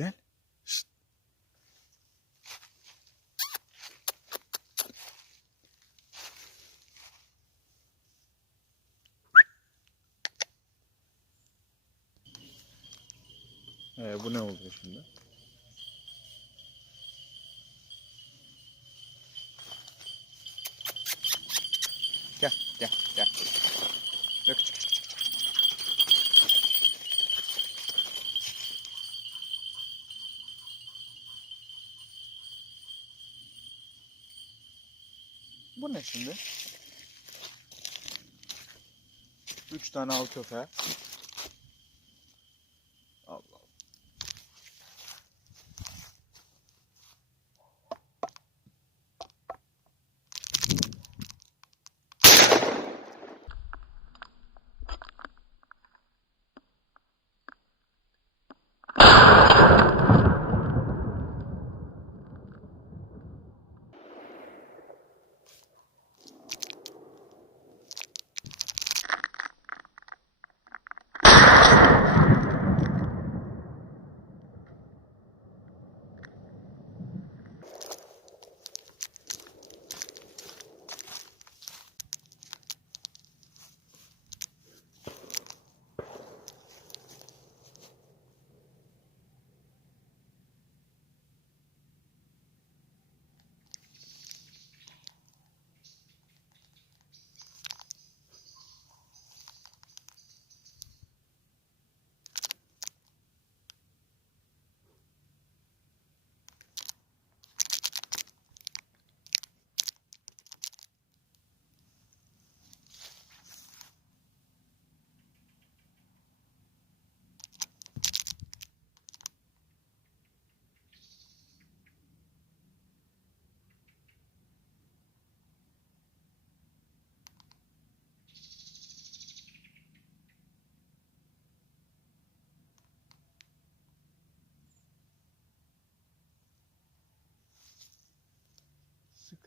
Gel. Şşt. Ee, bu ne oluyor şimdi? Gel, gel, gel. Bu ne şimdi? Üç tane al köpeğe.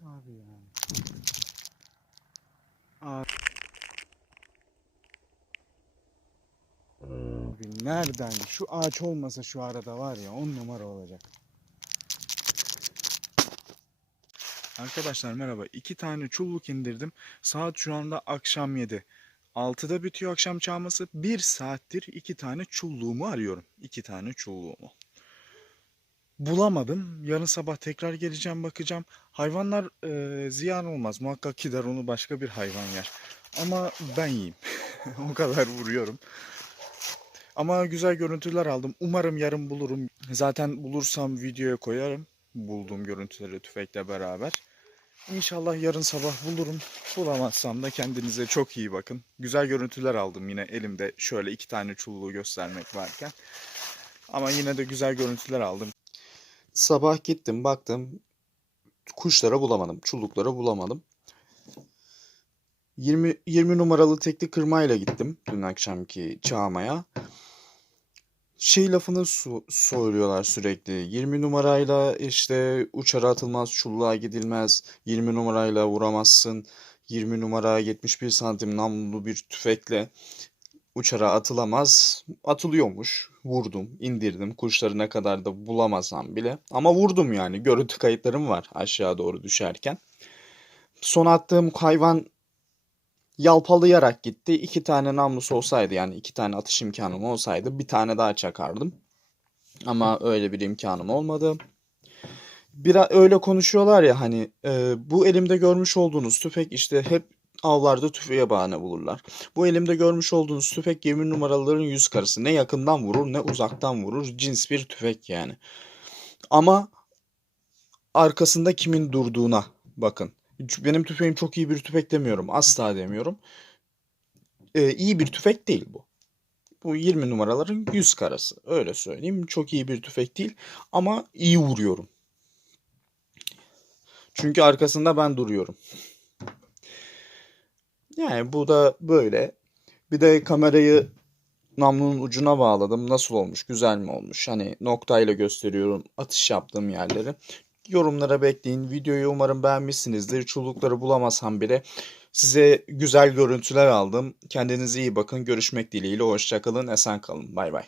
Abi ya. Abi. Nereden? Şu ağaç olmasa şu arada var ya on numara olacak. Arkadaşlar merhaba. İki tane çulluk indirdim. Saat şu anda akşam 7. 6'da bitiyor akşam çağması. Bir saattir iki tane çulluğumu arıyorum. İki tane çulluğumu. Bulamadım. Yarın sabah tekrar geleceğim bakacağım. Hayvanlar e, ziyan olmaz. Muhakkak gider onu başka bir hayvan yer. Ama ben yiyeyim. o kadar vuruyorum. Ama güzel görüntüler aldım. Umarım yarın bulurum. Zaten bulursam videoya koyarım. Bulduğum görüntüleri tüfekle beraber. İnşallah yarın sabah bulurum. Bulamazsam da kendinize çok iyi bakın. Güzel görüntüler aldım yine elimde şöyle iki tane çulluğu göstermek varken. Ama yine de güzel görüntüler aldım. Sabah gittim baktım kuşlara bulamadım. Çulluklara bulamadım. 20, 20 numaralı tekli kırmayla gittim dün akşamki çağmaya. Şey lafını su- söylüyorlar sürekli. 20 numarayla işte uçara atılmaz, çulluğa gidilmez. 20 numarayla vuramazsın. 20 numara 71 santim namlulu bir tüfekle uçara atılamaz. Atılıyormuş. Vurdum, indirdim. Kuşları ne kadar da bulamasam bile. Ama vurdum yani. Görüntü kayıtlarım var aşağı doğru düşerken. Son attığım hayvan yalpalayarak gitti. İki tane namlusu olsaydı yani iki tane atış imkanım olsaydı bir tane daha çakardım. Ama öyle bir imkanım olmadı. Biraz öyle konuşuyorlar ya hani e, bu elimde görmüş olduğunuz tüfek işte hep avlarda tüfeğe bahane bulurlar. Bu elimde görmüş olduğunuz tüfek 20 numaralıların yüz karısı. Ne yakından vurur ne uzaktan vurur. Cins bir tüfek yani. Ama arkasında kimin durduğuna bakın. Benim tüfeğim çok iyi bir tüfek demiyorum. Asla demiyorum. Ee, iyi bir tüfek değil bu. Bu 20 numaraların yüz karası. Öyle söyleyeyim. Çok iyi bir tüfek değil. Ama iyi vuruyorum. Çünkü arkasında ben duruyorum. Yani bu da böyle. Bir de kamerayı namlunun ucuna bağladım. Nasıl olmuş? Güzel mi olmuş? Hani noktayla gösteriyorum atış yaptığım yerleri. Yorumlara bekleyin. Videoyu umarım beğenmişsinizdir. Çullukları bulamasam bile size güzel görüntüler aldım. Kendinize iyi bakın. Görüşmek dileğiyle. Hoşçakalın. Esen kalın. Bay bay.